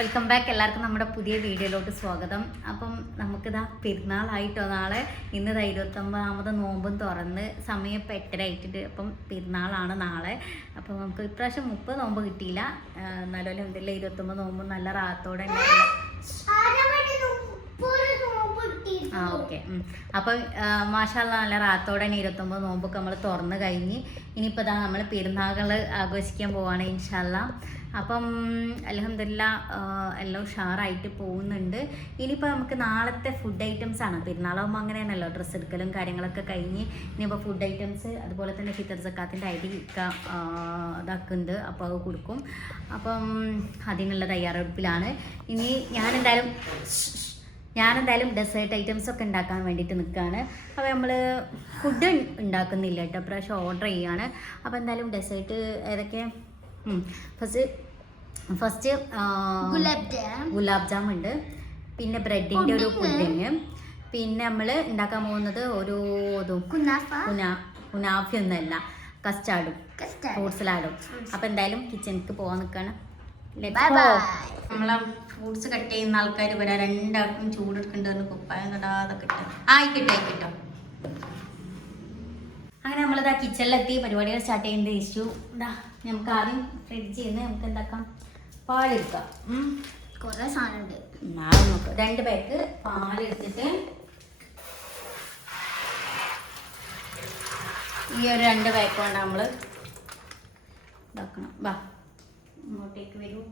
Welcome back എല്ലാവർക്കും നമ്മുടെ പുതിയ വീഡിയോയിലോട്ട് സ്വാഗതം. അപ്പം നമുക്കിതാ പെരുന്നാളായിട്ടോ നാളെ. ഇന്ന് ഇരുപത്തൊമ്പതാമത് നോമ്പും തുറന്ന് സമയം ഇപ്പം എട്ടര ആയിട്ടുണ്ട് അപ്പം പെരുന്നാളാണ് നാളെ. അപ്പം നമുക്ക് ഇപ്രാവശ്യം മുപ്പത് നോമ്പ് കിട്ടിയില്ല. നല്ലപോലെ എന്തെല്ലാം ഇരുപത്തൊമ്പത് നോമ്പും നല്ല റാത്തോടെ ആ ഓക്കെ. അപ്പം മാഷാല്ല നല്ല റാത്തോടെ തന്നെ ഇരുപത്തൊമ്പത് നോമ്പൊക്കെ നമ്മൾ തുറന്നു കഴിഞ്ഞ് ഇനിയിപ്പോൾ ഇതാ നമ്മൾ പെരുന്നാൾ ആഘോഷിക്കാൻ പോവാണ് ഇൻഷാല്ല. അപ്പം അലഹമില്ല എല്ലാം ഉഷാറായിട്ട് പോകുന്നുണ്ട്. ഇനിയിപ്പോൾ നമുക്ക് നാളത്തെ ഫുഡ് ഐറ്റംസ് ആണ്. പെരുന്നാളാകുമ്പോൾ അങ്ങനെയാണല്ലോ ഡ്രസ്സ് എടുക്കലും കാര്യങ്ങളൊക്കെ കഴിഞ്ഞ് ഇനിയിപ്പോൾ ഫുഡ് ഐറ്റംസ് അതുപോലെ തന്നെ ഫിത്തർ സക്കാത്തിന്റെ അരി ഇതാക്കുന്നുണ്ട്. അപ്പോൾ അത് കൊടുക്കും. അപ്പം അതിനുള്ള തയ്യാറെടുപ്പിലാണ്. ഇനി ഞാൻ എന്തായാലും ഞാൻ എന്തായാലും ഡെസേർട്ട് ഐറ്റംസ് ഒക്കെ ഉണ്ടാക്കാൻ വേണ്ടിയിട്ട് നിൽക്കുകയാണ് അപ്പോൾ നമ്മൾ ഫുഡ് ഉണ്ടാക്കുന്നില്ല കേട്ടോ. പ്രാവശ്യം ഓർഡർ ചെയ്യുകയാണ് അപ്പോൾ എന്തായാലും ഡെസേർട്ട് ഏതൊക്കെ? First first gulab jam. Gulab jam ഉണ്ട്. പിന്നെ ബ്രെഡിന്റെ ഒരു പുഡിങ്. പിന്നെ നമ്മൾ ഉണ്ടാക്കാൻ പോകുന്നത് ഒരു കുനാഫ. കുനാ കുനാഫയൊന്നുമല്ല കസ്റ്റാർഡും. കസ്റ്റാർഡ്. ഫ്രൂട്ട്സ് ലാഡും അപ്പോൾ എന്തായാലും കിച്ചണിക്ക് പോകാൻ നിൽക്കുകയാണ് Bye bye. നമ്മളെ ഫ്രൂട്ട്സ് കട്ട് ചെയ്യുന്ന ആൾക്കാർ വരാ രണ്ടാൾക്കും ചൂടെടുക്കേണ്ടതെന്ന് കുപ്പായം കടാതെ കിട്ടും ആയിക്കിട്ടും ആയിക്കിട്ടും. അങ്ങനെ നമ്മളിതാ കിച്ചണിലെത്തി പരിപാടികൾ സ്റ്റാർട്ട് ചെയ്യുന്നത് ഇഷ്യൂ ഇതാ നമുക്ക് ആദ്യം ഫ്രിഡ്ജിൽ നിന്ന് നമുക്ക് എന്താക്കാം? പാലെടുക്കാം. കുറെ സാധനം ഉണ്ട് നാളെ നോക്കാം. രണ്ട് പേക്ക് പാലെടുത്തിട്ട് ഈ ഒരു രണ്ട് പേക്ക് കൊണ്ട് നമ്മൾ ഇതാക്കണം. വാ ഇങ്ങോട്ടേക്ക് വരൂ.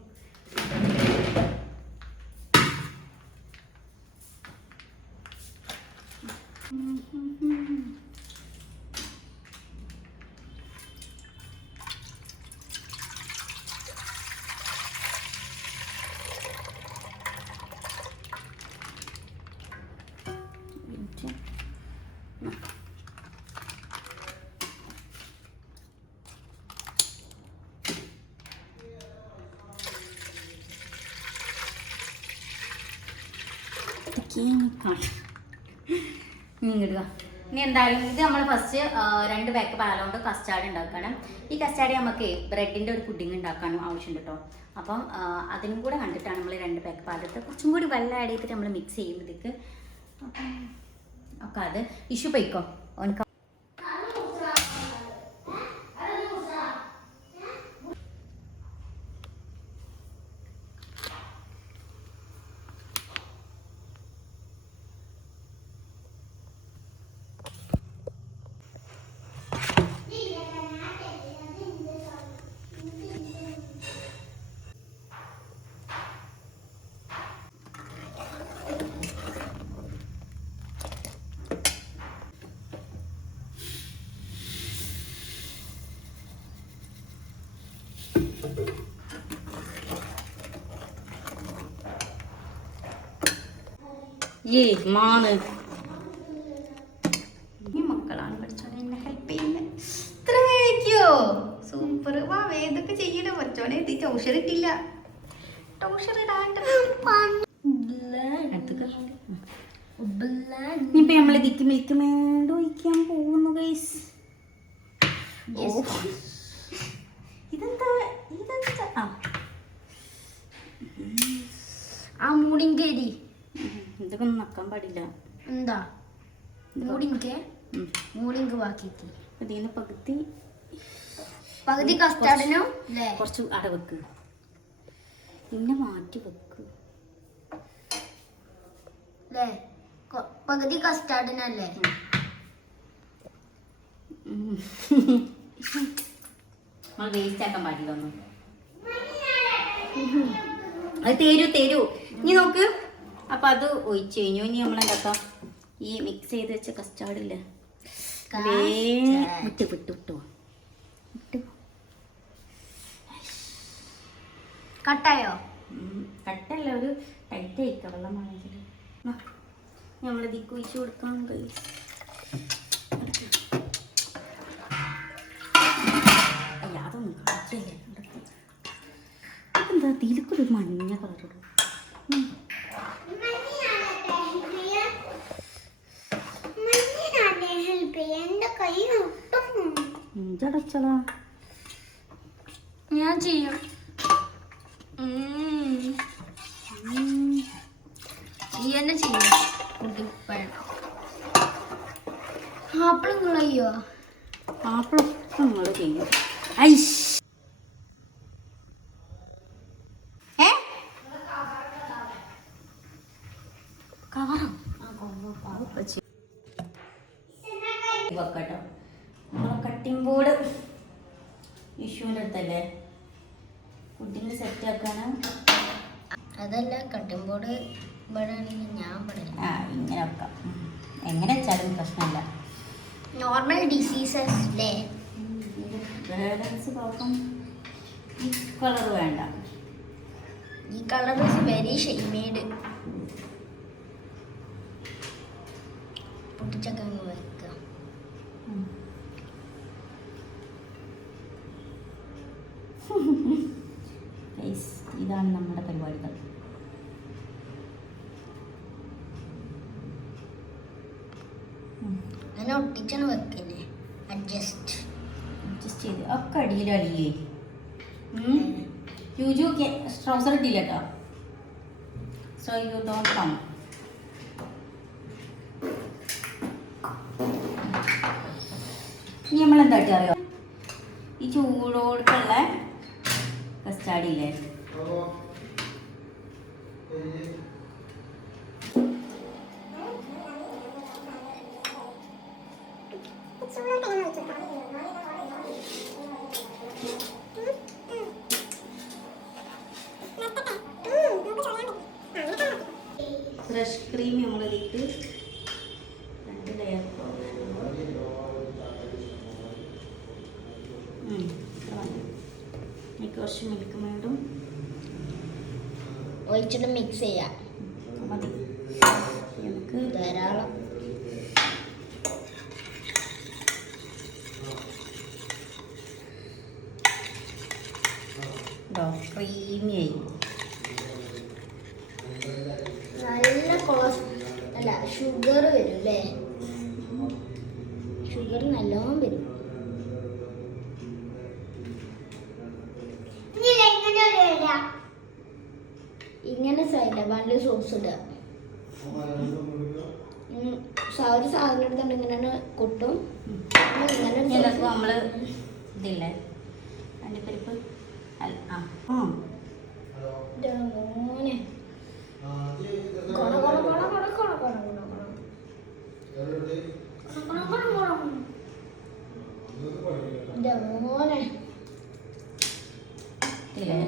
pequeno, tá? ഇനി ഇനി എന്തായാലും ഇത് നമ്മൾ ഫസ്റ്റ് രണ്ട് പാക്ക് പാലോണ്ട് കസ്റ്റാർഡ് ഉണ്ടാക്കണം ഈ കസ്റ്റാർഡ് നമുക്ക് ബ്രെഡിന്റെ ഒരു പുഡിങ് ഉണ്ടാക്കാനും ആവശ്യമുണ്ട് കേട്ടോ അപ്പം അതിനും കൂടെ കണ്ടിട്ടാണ് നമ്മൾ രണ്ട് പാക്ക് പാലെടുത്ത് കുറച്ചും കൂടി വെള്ളം ആഡ് ചെയ്തിട്ട് നമ്മൾ മിക്സ് ചെയ്യുമ്പോഴത്തേക്ക് അപ്പം ഒക്കെ അത് ഇഷ്യൂ പൈക്കോ ഓനക്ക് ഈ മാന് ഈ മക്കളാണ് പഠിച്ചോനെ എന്നെ ഹെൽപ്പ് ചെയ്യുന്നത് ഇത്രയോ സൂപ്പർ വാ വേദൊക്കെ ചെയ്യണ. പഠിച്ചോനെ ഇത് ടൗഷർ ഇട്ടില്ല. ടൗഷർ ഇടാണ്ട് ഇനിയിപ്പോ നമ്മൾ ഇതിക്ക് മിൽക്ക് മേഡ് ഒഴിക്കാൻ പോകുന്നു ഗൈസ് ഇതെന്താ? ഇതെന്താ? ആ. മൂടിങ്കേരി ഇതൊക്കെ നക്കാൻ പാടില്ല. എന്താ? മൂടിങ്ക. മൂടിങ്ക് ബാക്കിക്ക് ഇതിന് പകുതി പകുതി കസ്റ്റാർഡിനോ കുറച്ച് അടവെക്ക് പിന്നെ മാറ്റി വെക്ക്. പകുതി കസ്റ്റാർഡിനല്ലേ നമ്മൾ വേസ്റ്റ് ആക്കാൻ പാടില്ല ഒന്നും. അത് തരൂ തരൂ. ഇനി നോക്ക്. അപ്പൊ അത് ഒഴിച്ചു കഴിഞ്ഞു. ഇനി നമ്മൾ എന്താ ഈ മിക്സ് ചെയ്ത് വെച്ച കസ്റ്റാർഡ് ഇല്ലേ? വിട്ട് വിട്ട് വിട്ടു വിട്ടു കട്ടായോ? കട്ടല്ല. ഒരു ടൈറ്റ് ആയിക്ക വെള്ളം വാങ്ങിച്ചിട്ട് നമ്മൾ ഇതിക്ക് ഒഴിച്ചു കൊടുക്കാൻ കഴിയും യാതൊന്നും കാണിക്കല്ലേ എന്താ തിലക്കൊരു മഞ്ഞ കളർ ഇടും എന്റെ കൈ ഇഞ്ചടച്ചളാ ഞാൻ ചെയ്യും ചെയ്യോ മാപ്പിളൊക്കെ നിങ്ങൾ ചെയ്യും ഐഷ് ഏ കവറോ വെക്കട്ടോ കട്ടിംഗ് ബോർഡ് ഇഷ്യൂന്റെ അടുത്തല്ലേ? ഫുഡിന്റെ സെറ്റ് ആക്കാനും? അതല്ല കട്ടിംഗ് ബോർഡ് ആണെങ്കിൽ ഞാൻ പറയാം ആ ഇങ്ങനെ വെക്കാം. എങ്ങനെ വെച്ചാലും പ്രശ്നമില്ല. നോർമൽ ഡിസീസസ് അല്ലേ കുഴപ്പം ഈ കളർ വേണ്ട. ഈ കളർ ഇസ് വെരി ഷെയ്മേഡ് പൊട്ടിച്ചൊക്കെ ഇതാണ് നമ്മുടെ പരിപാടികൾ. അങ്ങനെ ഒട്ടിച്ചാണ് വെക്കല്ലേ അഡ്ജസ്റ്റ് അഡ്ജസ്റ്റ് ചെയ്ത്. ഒക്കെ അടിയിലടിയേ യുജു ട്രൗസർ ഇട്ടില്ല കേട്ടോ സോ യു ഡോണ്ട് കം ഇനി നമ്മൾ എന്താ അറിയോ? ഈ ചൂടോടുള്ള കസ്റ്റാർഡ് ഒഴിച്ചിട്ട് മിക്സ് ചെയ്യാം. മതി നമുക്ക് ധാരാളം. ക്രീമിയായി ഒരു സാധനം എടുത്തുകൊണ്ട് ഇങ്ങനെ കൊട്ടും. ഇങ്ങനെ നമ്മൾ ഇതില്ലേ? അണ്ടിപ്പരിപ്പ് ആ. മോനെ. മോനെ. ഇല്ലേ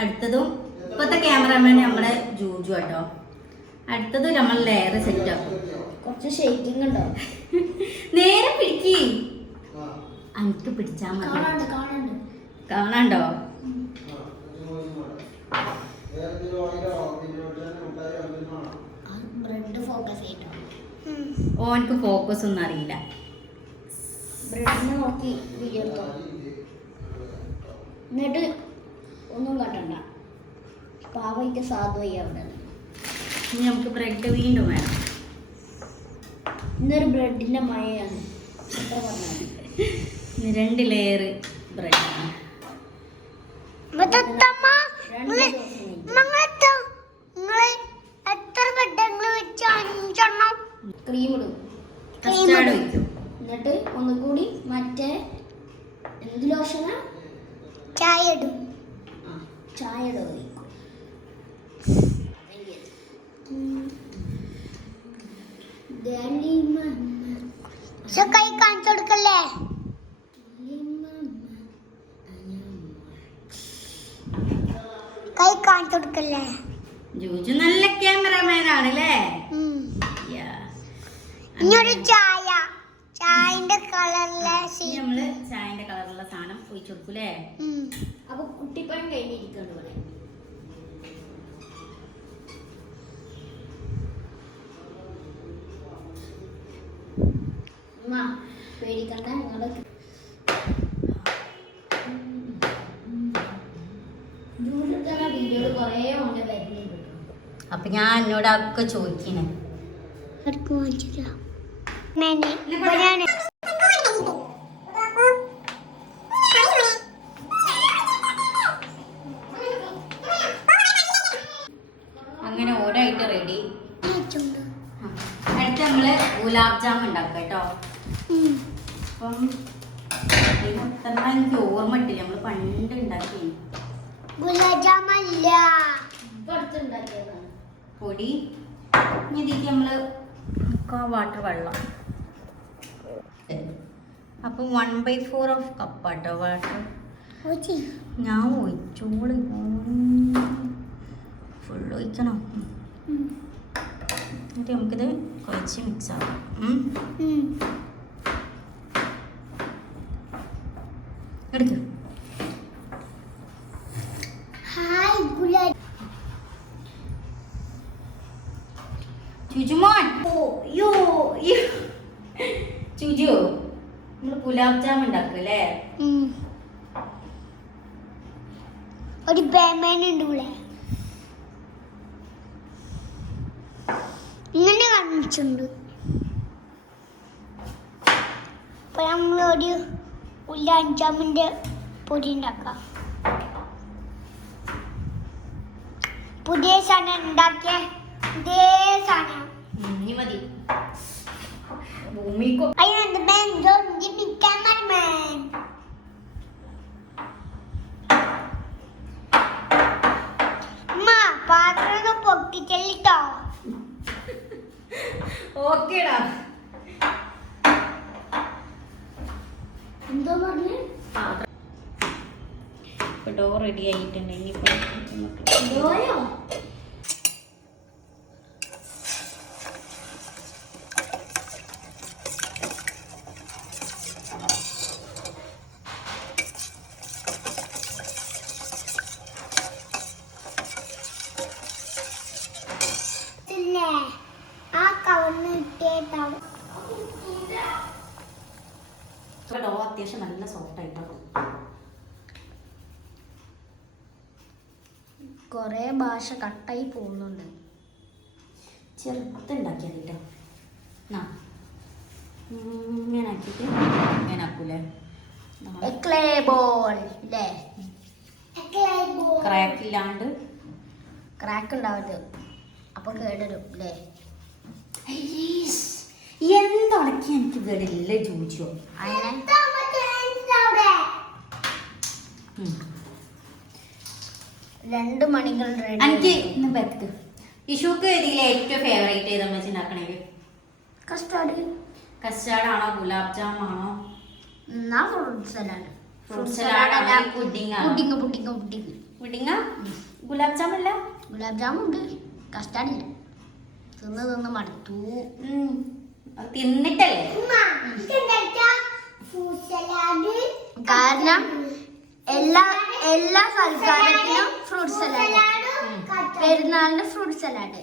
അടുത്തതും ഇപ്പത്തെ ക്യാമറാമാൻ നമ്മുടെ ജൂജു കേട്ടോ അടുത്തത് നമ്മൾ ലെയർ സെറ്റ് ആക്കും. കുറച്ച് ഷേക്കിംഗ് ഉണ്ടോ? നേരെ പിടിക്ക്. എനിക്ക് പിടിച്ചാ മതി. കാണാണ്ട് കാണാണ്ട്. കാണാണ്ടോ? ബ്രെഡ് ഫോക്കസ് ചെയ്യട്ടോ. ഓനക്ക് ഫോക്കസ് ഒന്നും അറിയില്ല. ബ്രെഡിനെ നോക്കി വീഡിയോ എടുത്തോ? എന്നിട്ട് ഒന്നും കാട്ടണ്ട. പാവയ്ക്ക് സാധുവായി അവിടെ. ഇനി നമുക്ക് ബ്രെഡ് വീണ്ടും വേണം. ഇന്നൊരു ബ്രെഡിന്റെ മഴയാണ്. എത്ര പറഞ്ഞാൽ രണ്ട് ലെയർ ബ്രെഡ് ക്രീം ഇടും. കസ്റ്റാർഡ് ഒഴിക്കും എന്നിട്ട് ഒന്നുകൂടി മറ്റേ എന്ത് ലോഷനാ ചായ ഇടും ചായ ഇടും കൈ കാണിച്ചു കൊടുക്കല്ലേ? കൈ കാണിച്ചു കൊടുക്കല്ലേ? ജൂജു നല്ല ക്യാമറമാൻ ആണല്ലേ. ഇനിയൊരു ചായ. ചായന്റെ കളറിലെ നമ്മൾ ചായന്റെ കളറുള്ള പൊട്ടിച്ചു അല്ലേ അപ്പൊ കുട്ടിപ്പഴം കഴിഞ്ഞിരിക്കണം ഇവിടെ. പേടിക്കണ്ട ഞങ്ങൾ അപ്പൊ ഞാൻ എന്നോട് ഒക്കെ ചോദിക്കണേ. ഇത് എത്ര എനിക്ക് ഓർമ്മ ഇട്ടില്ല നമ്മൾ പണ്ട് ഉണ്ടാക്കി പൊടി. ഇനി ഇതിലേക്ക് നമ്മൾ വാട്ടർ വെള്ളം. അപ്പം one by four of cup കേട്ടോ വാട്ടർ ഞാൻ ഒഴിച്ചോളി. ഫുൾ ഒഴിക്കണം. എന്നിട്ട് നമുക്കിത് കുഴച്ച് മിക്സ് ആക്കാം. എടുക്ക് ഗുലാബ് നമ്മൾ ജാം ഉണ്ടാക്കും അല്ലേ? ഒരു ഉണ്ട് ഇവിടെ. ഇങ്ങനെ കാണിച്ചിട്ടുണ്ട്. അപ്പൊ നമ്മൾ ഒരു ഉള്ള അഞ്ചാമിന്റെ പൊടി ഉണ്ടാക്കാം പുതിയ സാധനം ഉണ്ടാക്കിയ. ഇതേ സാധനം. മതി. ഭൂമിക്കോ. give me cameraman. അമ്മ പാത്രം പൊട്ടിച്ചല്ലോ ഓക്കേടാ. എന്തോ പറഞ്ഞു? ഇപ്പൊ ഡോർ റെഡി ആയിട്ടുണ്ടെങ്കിൽ ഇനിയിപ്പോ ഭാഷ കട്ടായി പോകുന്നുണ്ട്. ചെറുത്തുണ്ടാക്കിയാൽ കേട്ടോ ആ ഇങ്ങനെ ആക്കിയിട്ട് ഇങ്ങനെ ആക്കൂലേ? എക്ലേ ബോൾ അല്ലേ ക്രാക്ക് ഇല്ലാണ്ട് ക്രാക്ക് ഉണ്ടാവരുത് അപ്പൊ കേടരും അല്ലേ എന്തുണക്കി എനിക്ക് കേടില്ല ചോദിച്ചോ? രണ്ട് മണികൾ റെഡി എനിക്ക് ഇന്ന് ബെക്ക് ഇഷുക്ക് ഇതിലെ ഏറ്റവും ഫേവറേറ്റ് ഏതാ വെച്ച് ഉണ്ടാക്കണേൽ കസ്റ്റാർഡ് കസ്റ്റാർഡ് ആണോ ഗുലാബ് ജാം ആണോ? എന്നാ ഫ്രൂട്ട് സലാഡ് ഫ്രൂട്ട് സലാഡ് അല്ല pudding pudding pudding pudding pudding gulab jam അല്ല? ഗുലാബ് ജാം ഉണ്ട്. കസ്റ്റാർഡ് ഇല്ല. തിന്ന് തിന്ന് മടുത്തു. തിന്നിട്ടല്ലേ? കാരണം എല്ലാ എല്ലാ സൽക്കാരത്തിനും ഫ്രൂട്ട് സലാഡ് പെരുന്നാളിന് ഫ്രൂട്ട് സലാഡ്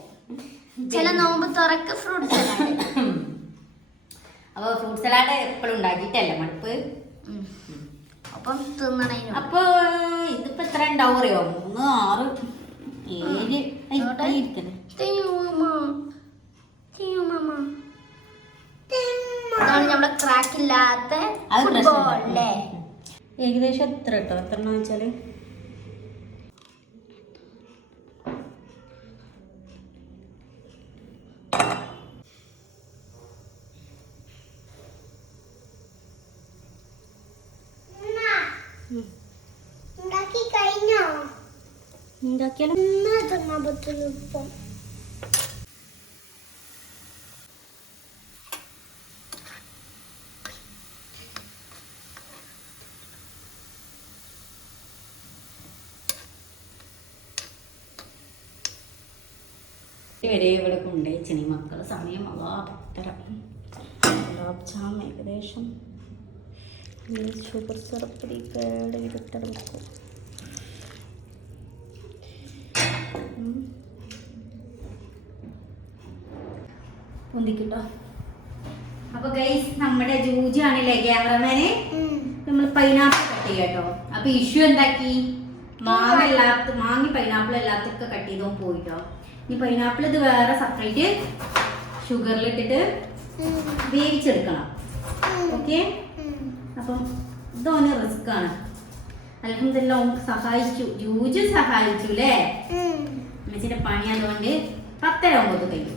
ചില നോമ്പ് തുറക്ക് ഫ്രൂട്ട് സലാഡ് അപ്പൊ ഫ്രൂട്ട് സലാഡ് എപ്പോഴും ഉണ്ടാക്കിയിട്ടല്ലേ മടുപ്പ്? അപ്പം തിന്നണേനും. അപ്പൊ ഇതിപ്പോ എത്ര ഉണ്ടാവും അറിയോ? മൂന്ന് ആറ് ഏഴ്. ഐ, നോട്ടെ. കൈ ഇരിക്കല്ലേ ഇതാണ് നമ്മുടെ ക്രാക്ക് ഇല്ലാത്ത അത് ഫുട്ബോൾ അല്ലേ? ഏകദേശം എത്ര കേട്ടോ എത്ര എണ്ണം വെച്ചാൽ ഉണ്ടാക്കിയാലും? തിന്നാൻ പറ്റുള്ളൂ ഇപ്പം വരെ ഇവിടെ കൊണ്ടുവച്ചിനി മക്കളെ. സമയം അതാ പത്തര. ഗുലാബ് ജാം ഏകദേശം. ഷുഗർ സിറപ്പ് കേട് ഇരുട്ടെടുക്കും പൊന്തിക്കിട്ടോ. അപ്പൊ ഗൈസ് നമ്മുടെ ജൂജാണല്ലേ ക്യാമറമാന് നമ്മൾ പൈനാപ്പിൾ കട്ട് ചെയ്യാം കേട്ടോ. അപ്പൊ ഇഷ്യൂ എന്താക്കി? മാങ്ങ എല്ലാത്ത മാങ്ങി പൈനാപ്പിൾ എല്ലാത്തൊക്കെ കട്ട് ചെയ്തോ പോയിട്ടോ ഇനി പൈനാപ്പിൾ ഇത് വേറെ സെപ്പറേറ്റ് ഷുഗറിലിട്ടിട്ട് വേവിച്ചെടുക്കണം. ഓക്കെ അപ്പം ഇതോന് റിസ്ക് ആണ്. അലഹമില്ല സഹായിച്ചു. ജൂജു സഹായിച്ചു അല്ലേ അമ്മച്ചിന്റെ പണി അതുകൊണ്ട് പത്തര ഒമ്പത് കഴിയും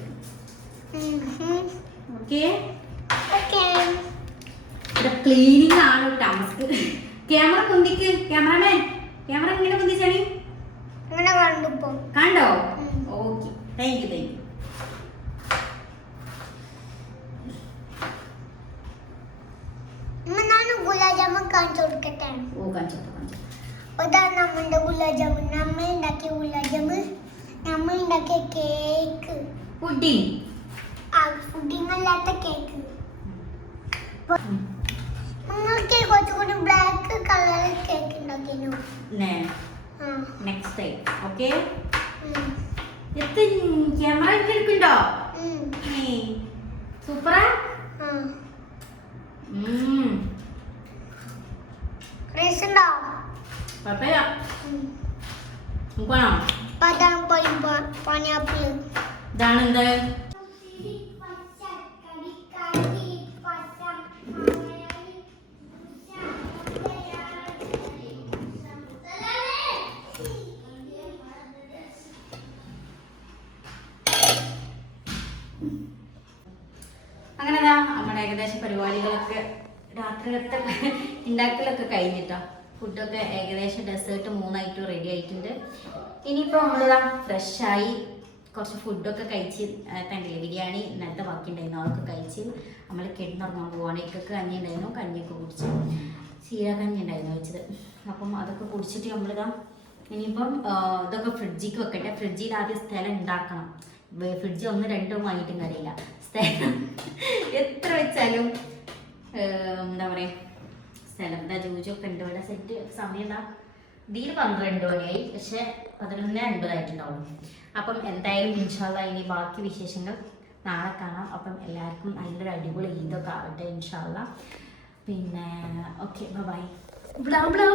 ഓക്കെ ഓക്കെ ഇവിടെ ക്ലീനിങ് ആണ് ടാസ്ക് ക്യാമറ കുന്തിക്ക് ക്യാമറമാൻ ക്യാമറ ഇങ്ങനെ കുന്തിച്ചാണി കണ്ടോ? താങ്ക് യു താങ്ക് യു നമ്മുടെ ഗുലാബ് ജാമുൻ നമ്മൾ ഉണ്ടാക്കിയ ഗുലാബ്. ജാമുൻ നമ്മൾ ഉണ്ടാക്കിയ കേക്ക്. പുഡിംഗ് ആ പുഡിംഗ് അല്ലാത്ത കേക്ക് നിങ്ങൾക്ക് കുറച്ചുകൂടി ബ്ലാക്ക് കളർ കേക്ക് ഉണ്ടാക്കിനു? ആ. നെക്സ്റ്റ് ടൈം ഓക്കെ ഉം. എത്ത് ക്യാമറ എടുക്കണ്ടോ സൂപ്പറാ ഉം. നമുക്ക് വേണോ ബദാം ഇതാണ് എന്ത് പരിപാടികളൊക്കെ രാത്രിയിലത്തെ ഉണ്ടാക്കലൊക്കെ കഴിഞ്ഞിട്ടോ. ഫുഡൊക്കെ ഏകദേശം ഡെസേർട്ട് മൂന്നായിട്ടും റെഡി ആയിട്ടുണ്ട്. ഇനിയിപ്പോൾ നമ്മളിതാ ഫ്രഷായി കുറച്ച് ഫുഡൊക്കെ കഴിച്ച് കണ്ടില്ലേ ബിരിയാണി ഇന്നലത്തെ ബാക്കി ഉണ്ടായിരുന്നു അതൊക്കെ കഴിച്ച് നമ്മൾ കിടന്നുറങ്ങാൻ പോവാണ്. ഇക്കൊക്കെ കഞ്ഞി ഉണ്ടായിരുന്നു കഞ്ഞിയൊക്കെ കുടിച്ച് ചീര കഞ്ഞി ഉണ്ടായിരുന്നു വെച്ചത് അപ്പം അതൊക്കെ കുടിച്ചിട്ട് നമ്മളിതാ ഇനിയിപ്പം ഇതൊക്കെ ഫ്രിഡ്ജിക്ക് വെക്കട്ടെ. ഫ്രിഡ്ജിൽ ആദ്യം സ്ഥലം ഉണ്ടാക്കണം. ഫ്രിഡ്ജ് ഒന്ന് രണ്ടും വാങ്ങിയിട്ടും കാര്യമില്ല. സ്ഥലം എത്ര വെച്ചാലും എന്താ പറയുക സ്ഥലം എന്താ ജൂജൊക്കെ ഉണ്ട്. ഇവിടെ സെറ്റ് സമയം എന്താ ഇതിൽ പന്ത്രണ്ട് മണിയായി. പക്ഷെ പതിനൊന്ന് അൻപതായിട്ടുണ്ടാവും. അപ്പം എന്തായാലും ഇൻഷാല്ല ഇനി ബാക്കി വിശേഷങ്ങൾ നാളെ കാണാം. അപ്പം എല്ലാവർക്കും നല്ലൊരു അടിപൊളി ഈദൊക്കെ ആവട്ടെ ഇൻഷാല്ല പിന്നെ ഓക്കെ ബൈ ബ്ലാ ബ്ലൗ